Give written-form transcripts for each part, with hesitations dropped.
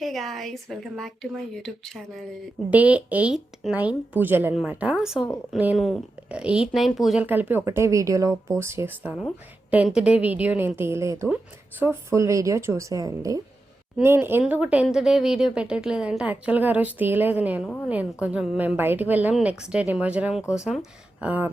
Hey guys, welcome back to my YouTube channel. Day 8-9 పూజలు అనమాట. So నేను 8-9 పూజలు కలిపి ఒకటే వీడియోలో పోస్ట్ చేస్తాను. 10th డే వీడియో నేను తీయలేదు, సో ఫుల్ వీడియో చూసేయండి. నేను ఎందుకు 10th డే వీడియో పెట్టట్లేదంటే యాక్చువల్గా ఆ రోజు తీయలేదు. నేను కొంచెం మేము బయటికి వెళ్ళాం నెక్స్ట్ డే నిమజ్జనం కోసం.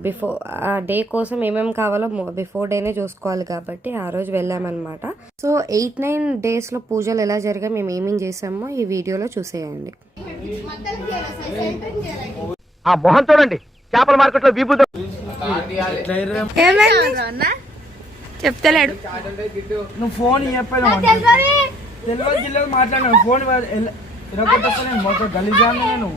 బిఫోర్ ఆ డే కోసం ఏమేమి కావాలో బిఫోర్ డేనే చూసుకోవాలి కాబట్టి ఆ రోజు వెళ్ళామన్నమాట. సో 8-9 డేస్లో పూజలు ఎలా జరిగా మేము ఏమేమి చేసామో ఈ వీడియోలో చూసేయండి. చూడండి చేపల మార్కెట్లో చెప్తలేడు. నువ్వు ఫోన్ తెలియదు మాట్లాడినా ఫోన్ మొత్తం గలీజాను నేను.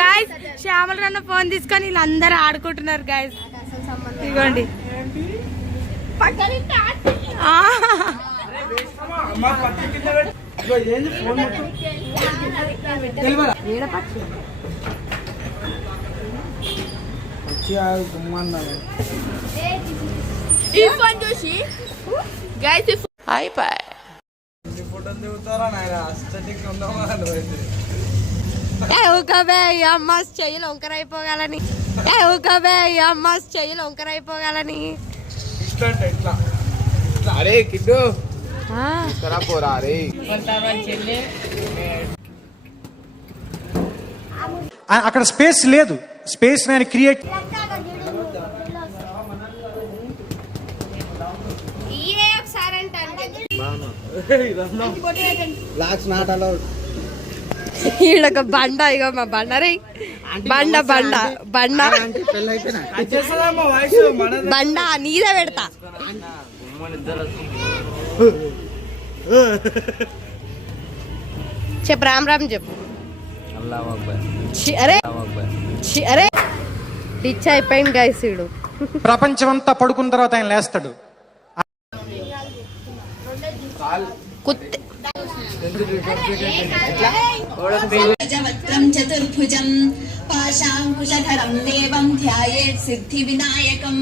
గాయస్, శ్యామల రన్న ఫోన్ తీసుకొని వీళ్ళందరూ ఆడుకుంటున్నారు గాయస్. ఇదిగోండి చెయ్యలు వంకరైపోగాలని చెయ్యలు వంకరైపోగాలని. అరే కిడ్డు పోరా రే. అక్కడ స్పేస్ లేదు, స్పేస్ నేను క్రియేట్ ఈడొక బండ, ఇగో మా బండ రే. బండ బండ బండ బండ నీదే పెడతా. చెప్పు రామ్ రామ్ చెప్పు. అరే అరే డిచ్ అయిపోయింది గైస్. వీడు ప్రపంచం అంతా పడుకున్న తర్వాత ఆయన లేస్తాడు. చతుర్భుజం పాశాంకుశధరం దేవం ధ్యాయేత్ సిద్ధి వినాయకం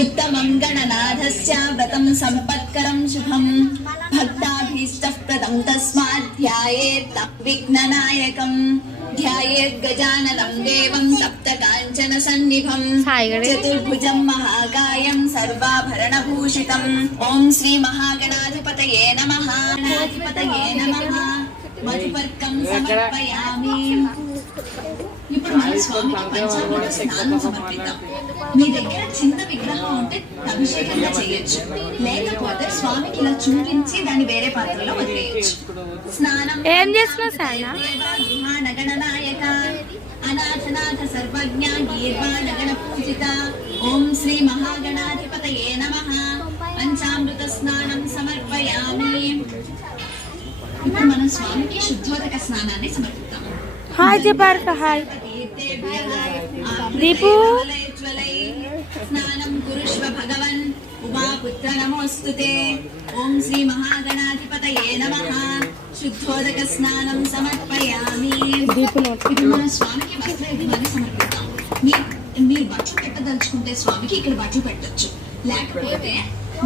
ఉత్తమం గణనాథస్య వ్రతం సంపత్కరం శుభం భక్తాభీష్టప్రదం తస్మాత్ ధ్యాయేత్ విఘ్ననాయకం ధ్యాయేత్ గజాననం దేవం సప్తకాంచన సన్నిభం చతుర్భుజం మహాకాయం సర్వాభరణభూషితం. ఓం శ్రీ మహాగణాధిపతయే నమః. మధుపర్కం సమర్పయామి. ఇప్పుడు మన స్వామికి పంచామృత స్నానం సమర్పిద్దాం. మీ దగ్గర చిన్న విగ్రహం ఉంటే అభిషేకంగా చేయొచ్చు, లేకపోతే స్వామికి ఇలా చూపించి దాన్ని వేరే పాత్రలో వదిలేయచ్చు. స్నానం ఏం చేస్తున్నావు? గణనాయక అనాథనాథ సర్వజ్ఞ గీర్వాణగణ పూజిత. ఓం శ్రీ మహాగణాధిపతయే నమః. పంచామృత స్నానం సమర్పయామి. ఇప్పుడు మనం స్వామికి శుద్ధోదక స్నానాన్ని సమర్పిద్దాం. హాయ్ చెప్పారు. హాయ్ దీపు. స్నానం కురుష్వ భగవన్ ఉమాపుత్ర నమోస్తుతే. ఓం శ్రీ మహాగణాధిపతయే నమః. శుద్ధోదక స్నానం సమర్పయామి. ఇప్పుడు మనం స్వామికి వస్త్రయుగ్మాన్ని సమర్పిద్దాం. మీరు బట్టలు పెట్టదలుచుకుంటే స్వామికి ఇక్కడ బట్టలు పెట్టొచ్చు, లేకపోతే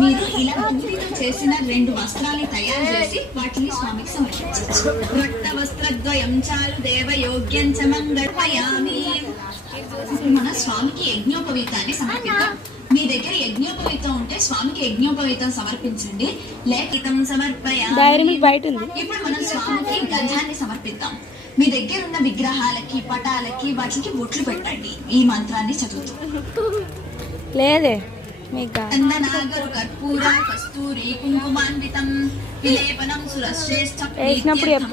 మీరు ఇలా ఊరితో చేసిన 2 వస్త్రాన్ని తయారు చేసి వాటిని స్వామికి సమర్పించవచ్చు. రక్త వస్త్రద్వయం చాలు దేవయోగ్యం చ మంగళయామి. ఇప్పుడు మన స్వామికి యజ్ఞోపవీతాన్ని సమర్పిద్దాం. మీ దగ్గర యజ్ఞోపవీతం ఉంటే స్వామికి యజ్ఞోపవీతం సమర్పించండి, లేఖితం సమర్పయామి. ఇప్పుడు మనం స్వామికి గంధాన్ని సమర్పిద్దాం. మీ దగ్గర ఉన్న విగ్రహాలకి పటాలకి వాటికి బొట్లు పెట్టండి ఈ మంత్రాన్ని చదువుతూ. లేదే చందనాగరు కర్పూర కస్తూరి కుంకుమాన్వితం విలేపనం సురశ్రేష్ఠ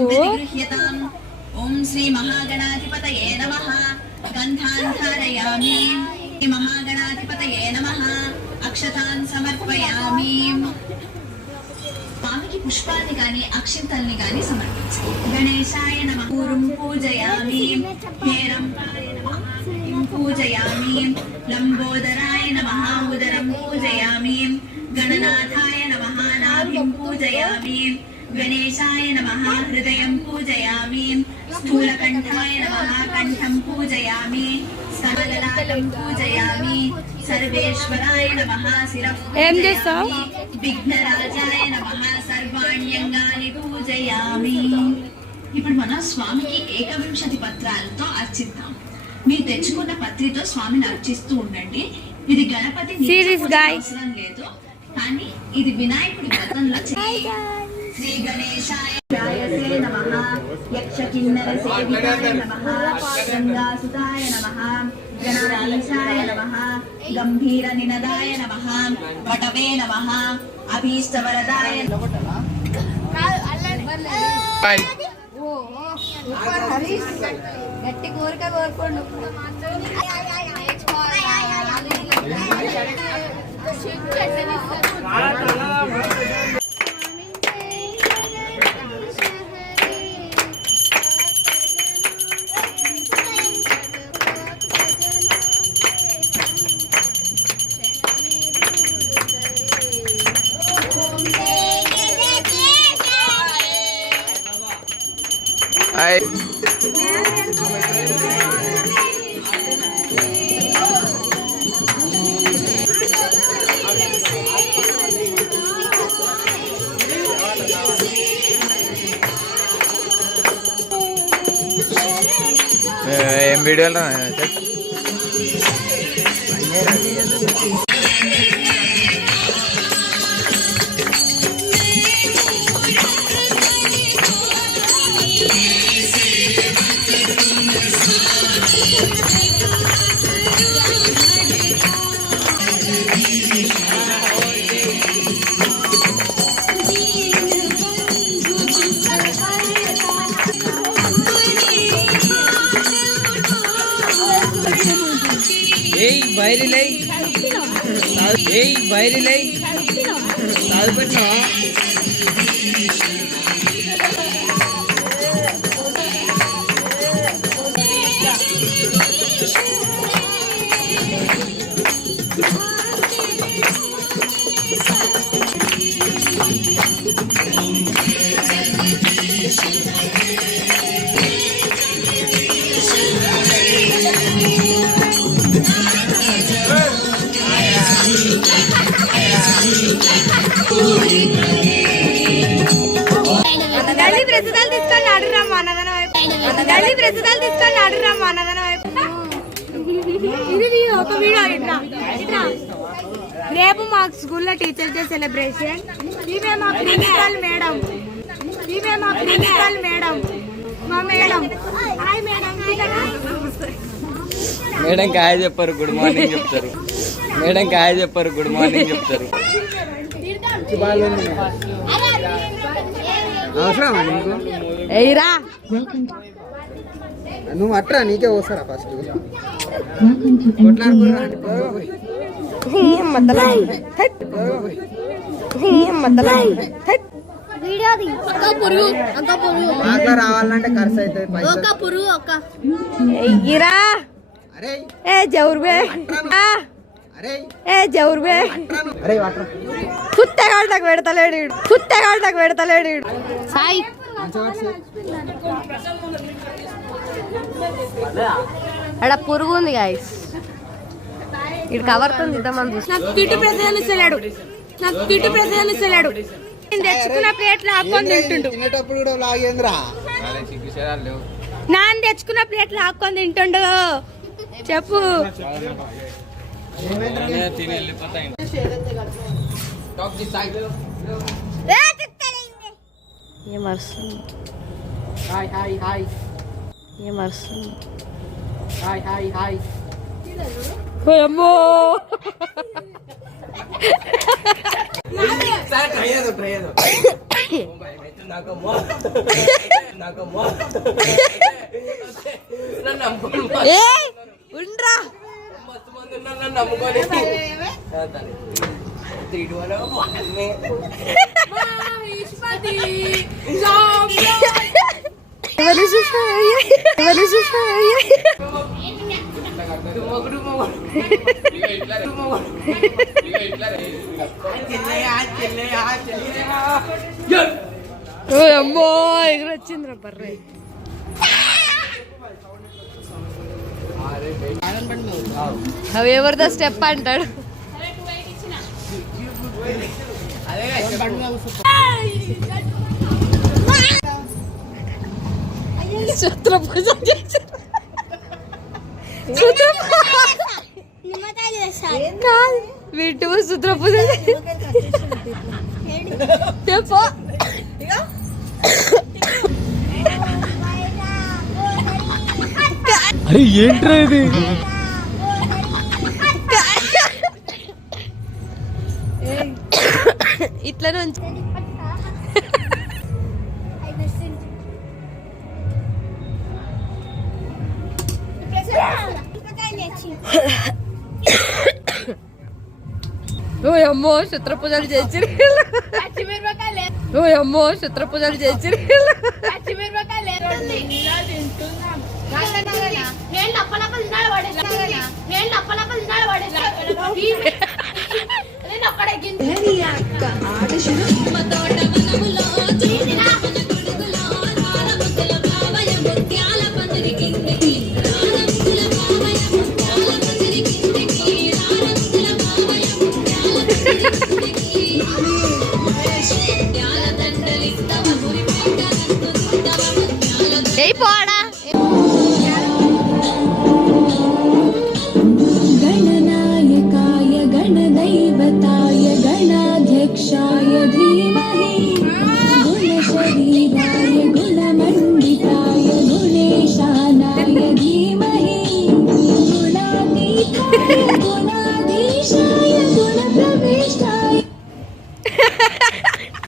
గృహ్యతాం. ఓం శ్రీ మహాగణాధిపతయే నమః. గంధాన్ ధారయామి. మహాగణాధిపతయే నమః. అక్షతాన్ సమర్పయామి. స్వామికి పుష్పాన్ని గాని అక్షింతల్ని గాని సమర్పించాలి. గణేశాయ నమః. పూరం పూజయామి. హేరంబాయ నమః. పూజయామి. లంబోదరాయ నమః. ఉదరం పూజయామి. గణనాథాయ నమః. నాభిం పూజయామి. गणेशाय नमः हृदयं पूजयामि स्थूलकण्ठाय नमः कण्ठं पूजयामि स्तनललाटं पूजयामि सर्वेश्वराय नमः शिरः पूजयामि विघ्नराजाय नमः सर्वाण्यंगानि पूजयामि ఇప్పుడు మనం స్వామికి ఏకవింశతి పత్రాలతో అర్చిద్దాం. మీరు తెచ్చుకున్న పత్రితో స్వామిని అర్చిస్తూ ఉండండి. ఇది గణపతి అవసరం లేదు, కానీ ఇది వినాయకుడి వ్రతంలో శ్రీ గణేశాయ నమః యక్ష కిన్నర సేవితాయ నమః గంగాసుతాయ నమః గణాధీశాయ నమః గంభీర నినదాయ నమః వటవే నమః అభీష్టవరదాయ గట్టి కోరిక కోరుకోండు. హాయ్ ఏం వీడియోలో గల్లీ ప్రసాదాలు తీసుకొని అడుగురామ్మ అన్నదానం వైపు. గల్లీ ప్రసాదాలు తీసుకొని అడుగురామ్మ అన్నదానం వైపు. ఇది ఒక వీడియో ఇట్లా ఇట్లా. రేపు మా స్కూల్లో టీచర్స్ డే సెలబ్రేషన్. ఈమె మా ప్రిన్సిపల్ మేడం. ఈమె మా ప్రిన్సిపల్ మేడం. మా మేడం. Hi madam. మేడం కాయ చెప్పారు, గుడ్ మార్నింగ్ చెప్తారు. మేడం కాయ చెప్పారు, గుడ్ మార్నింగ్ చెప్తారు. అవసరమా నీకు? ఎయిరా నువ్వు అట్రా, నీకే వస్తారా ఫస్ట్ మాకు రావాలంటే ఖర్చు అవుతుంది. ఎయిరా అరే ఏ జౌర్బే అరే ఏ జౌర్బే అరే వాటర్ కుత్తగాళ్ళకు పెడతలేడు. కుత్తగాళ్ళకు పెడతలేడు. సాయి అక్కడ పురుగు ఉంది గాయస్. ఇటు కవర్తుంది ఇద్దామని చూసి నాకు తిట్టు ప్రసాదం ఇస్తలేడు. నాకు తిట్టు ప్రసాదం ఇస్తలేడు. నేను తెచ్చుకున్న ప్లేట్లు ఆకొని తింటుండు. తినేటప్పుడు కూడా లాగేంద్రా. నాన్న తెచ్చుకున్న ప్లేట్లు ఆకొని తింటుండు. చెప్పు అమ్మో ఉండ్రా ఓ అమ్మో ఎగురు వచ్చిందిరా బర్రె. అవి ఎవరిదో స్టెప్ అంటాడు. శత్రు పూజ వీటి సూత్ర పూజ చెప్పు. అరే ఏంట్రా ఇది? ఇట్లా నుంచి ఓ అమ్మో శత్రు పూజలు చేసి ఓ అమ్మో శత్రు పూజలు చేసి పోడా गणनायकाय गणदैवताय गणाध्यक्षाय धीमहि गुणशरीराय गुणमण्डिताय गुणेशानाय धीमहि गुणातीताय गुणाधीशाय गुणप्रविष्टाय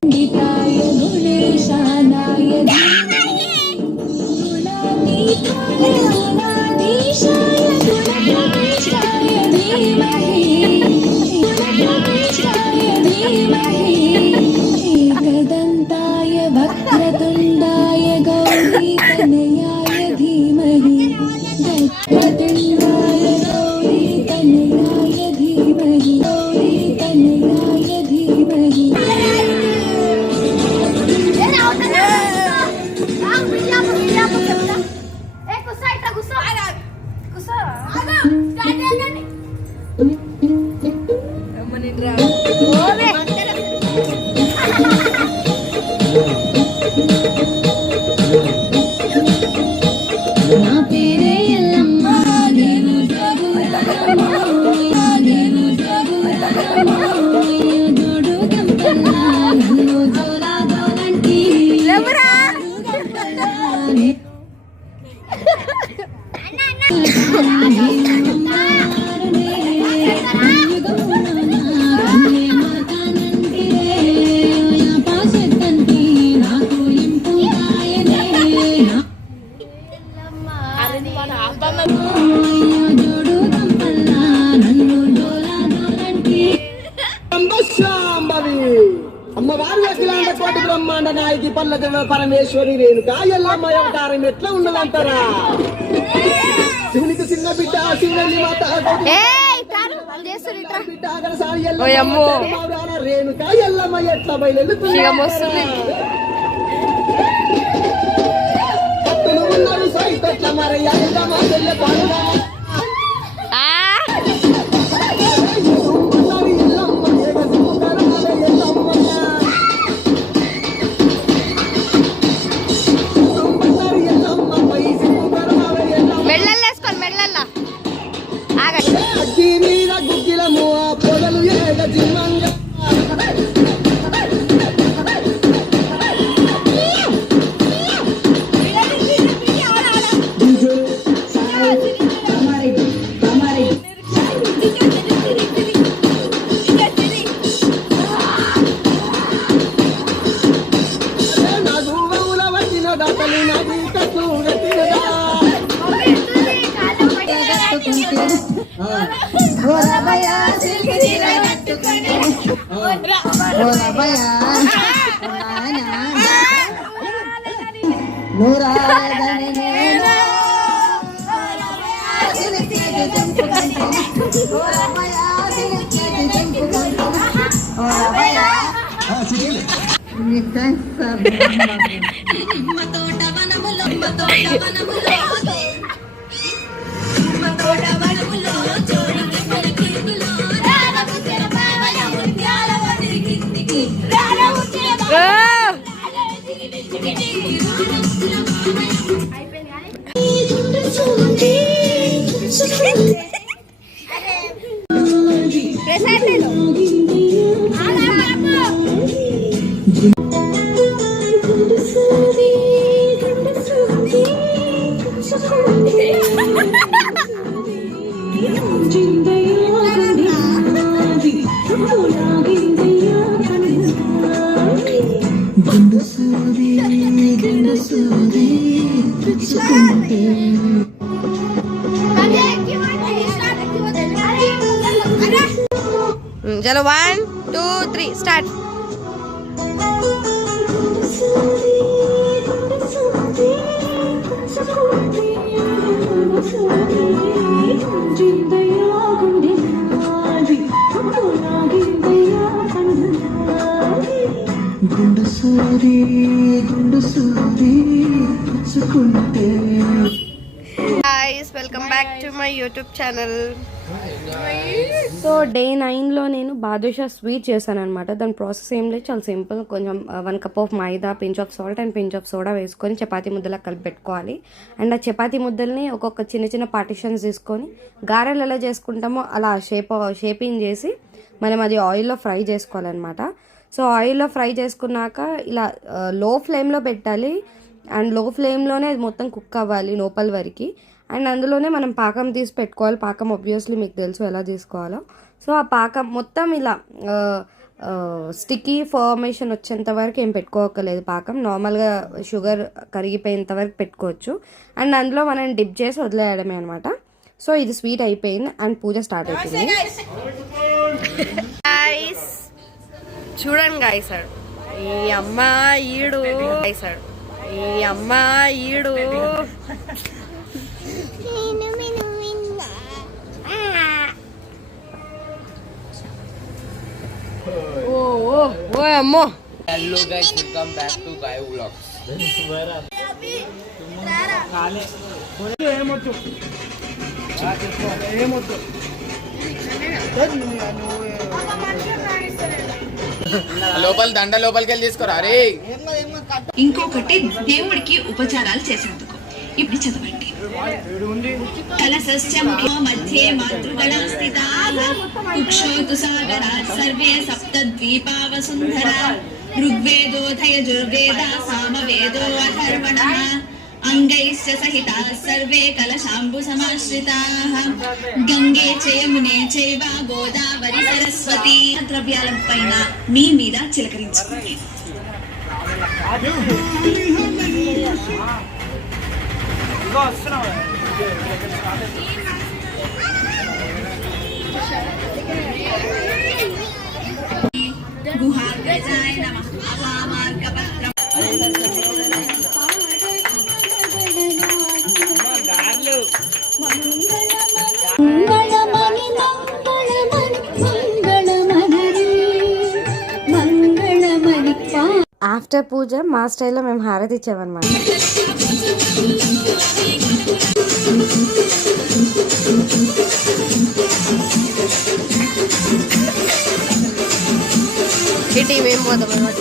गुणमण्डिताय गुणेशानाय धीमहि गुणातीताय गुणाधीशाय गुणप्रविष्टाय एकदन्ताय वक्रतुण्डाय गौरीतनयाय धीमहि वक्रतुण्डाय गौरीतनयाय धीमहि गौरीतनयाय धीमहि నా పేరే ఎల్లమ్మ దేను జోడు గంపన్న నన్ను జోలా దోలంటి అమ్మవారి అఖిలాండ కోటి బ్రహ్మాండ నాయకి పల్లె పరమేశ్వరి రేణుక ఎల్లమ్మ అవతారం ఎట్లా ఉన్నదంటారా? శివునికి చిన్న బిడ్డ శివుని మాత బిడ్డ అగరసారి ఎల్లమ్మ రేణుక ఎల్లమ్మ ఎట్లా బయలుదేరుతుంది? ఉన్నారు సైతట్ల మరయ్య పాడుగా మీద గుగ్గిలము ఆ పొగలు ఏగ జిమ్మంగా తోట వనములో తోట వనములో జోడి గిన్నెల కిందులో రాలముచ్చల పావన ముత్యాల వదిలి కిందికి రాలముచ్చల చలో 1 2 3 start. Guys, welcome back to my YouTube channel. So day 9లో నేను బాదుషా స్వీట్ చేశాను అనమాట. దాని ప్రాసెస్ ఏం లేదు, చాలా సింపుల్. కొంచెం 1 cup of maida, pinch of salt and pinch of soda వేసుకొని చపాతీ ముద్దలా కలిపి పెట్టుకోవాలి. అండ్ ఆ చపాతీ ముద్దల్ని ఒక్కొక్క చిన్న చిన్న పార్టిషన్స్ తీసుకొని గారెలు ఎలా చేసుకుంటామో అలా షేపింగ్ చేసి మనం అది ఆయిల్లో ఫ్రై చేసుకోవాలన్నమాట. సో ఆయిల్లో ఫ్రై చేసుకున్నాక ఇలా లో ఫ్లేమ్లో పెట్టాలి. అండ్ లో ఫ్లేమ్లోనే అది మొత్తం కుక్ అవ్వాలి లోపల వరకు. అండ్ అందులోనే మనం పాకం తీసి పెట్టుకోవాలి. పాకం ఆబ్వియస్లీ మీకు తెలుసు ఎలా తీసుకోవాలో. సో ఆ పాకం మొత్తం ఇలా స్టిక్కీ ఫార్మేషన్ వచ్చేంత వరకు ఏం పెట్టుకోకలేదు పాకం. నార్మల్గా షుగర్ కరిగిపోయేంత వరకు పెట్టుకోవచ్చు. అండ్ అందులో మనం డిప్ చేసి వదిలేయడమే అనమాట. సో ఇది స్వీట్ అయిపోయింది అండ్ పూజ స్టార్ట్ అయిపోయింది. చూడండి గాయ్స్, ఈ అమ్మ ఈడు ఈ అమ్మ ఈడు ఓ అమ్మో. Hello guys, welcome back to Guy Vlogs. లోపల దండ లోపలికి వెళ్ళి తీసుకోరా. అరే ఇంకొకటి దేవుడికి ఉపచారాలు చేసేందుకు. ఇప్పుడు చదవండి. కలశస్య ముఖే మధ్యే మాతృగణ స్థితాః కుక్షోతు సాగరాత్ సర్వే సప్తద్వీపావసుంధరా ఋగ్వేదోऽథయజుర్వేద సామవేదో అథర్వణః అంగైశ్చ సహితాः సర్వే కలశాంబు సమాశ్రితాః గంగే చ యమునే చైవ గోదావరి సరస్వతి ద్రవ్యాల పైన మీ మీద చిలకరించుకోండి. గుహాగ్రజాయ నమః. అవామార్గపత్రం మంగళమణి మంగళమణి మంగళమణి మంగళమణి. ఆఫ్టర్ పూజ మా స్టైల్లో మేము హారతి ఇచ్చామన్నమాట. ఇటీ మేము పోతాం అనమాట.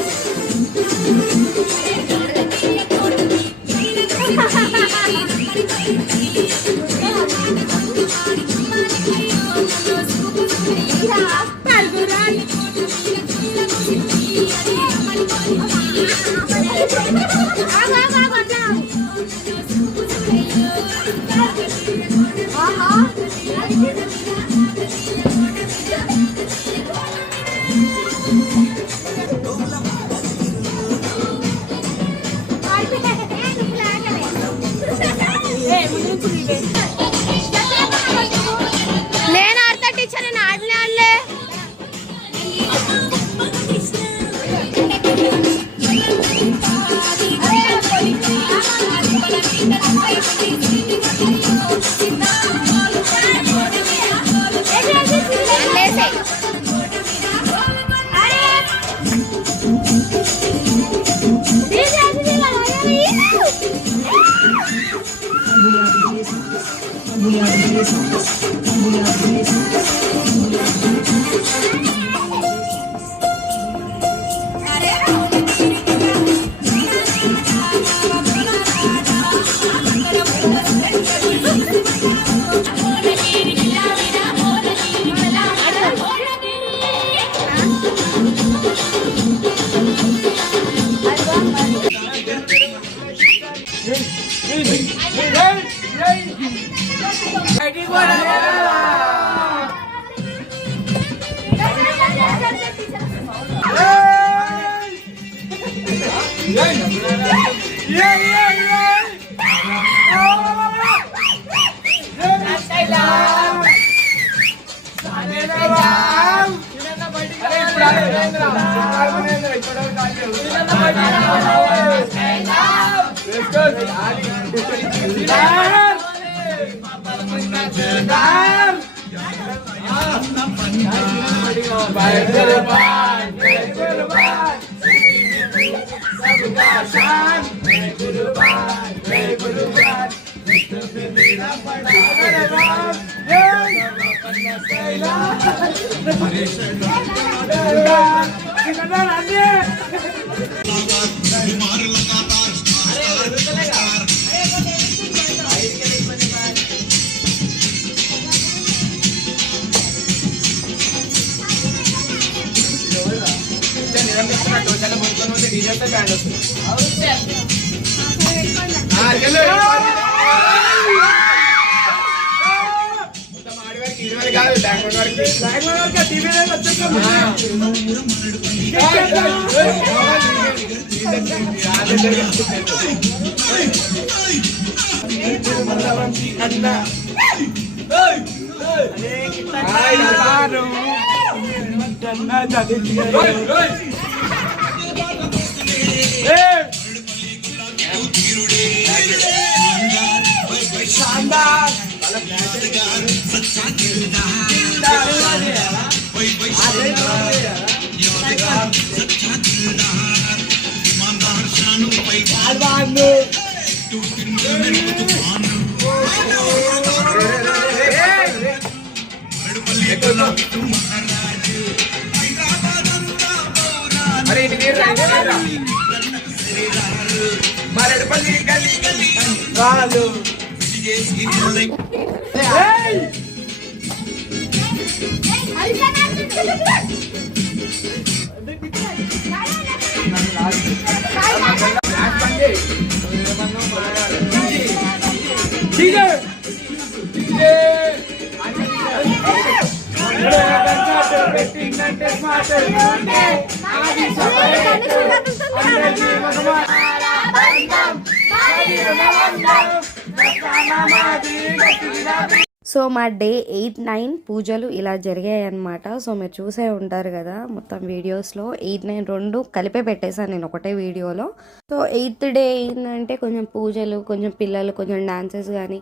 సో మా డే 8, 9 పూజలు ఇలా జరిగాయి అనమాట. సో మీరు చూసే ఉంటారు కదా మొత్తం వీడియోస్లో. 8, 9 రెండు కలిపే పెట్టేశాను నేను ఒకటే వీడియోలో. సో 8th డే ఏంటంటే కొంచెం పూజలు, కొంచెం పిల్లలు, కొంచెం డాన్సెస్ కానీ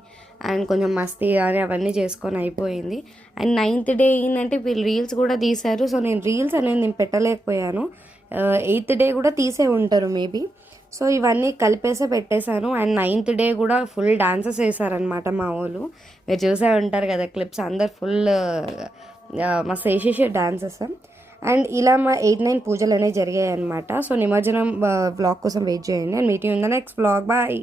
అండ్ కొంచెం మస్తీ కానీ అవన్నీ చేసుకొని అయిపోయింది. అండ్ 9th డే ఏంటంటే వీళ్ళు రీల్స్ కూడా తీశారు. సో నేను రీల్స్ అనేది నేను పెట్టలేకపోయాను. 8th డే కూడా తీసే ఉంటారు మేబీ. సో ఇవన్నీ కలిపేసే పెట్టేశాను. అండ్ 9th డే కూడా ఫుల్ డాన్సెస్ వేసారనమాట మా వాళ్ళు. మీరు చూసే ఉంటారు కదా క్లిప్స్, అందరు ఫుల్ మస్తు వేసేసి డాన్సెస్. అండ్ ఇలా మా 8, 9 పూజలు అనేవి జరిగాయి అనమాట. సో నిమజ్జనం బ్లాగ్ కోసం వెయిట్ చేయండి. And meeting in the next blog. Bye.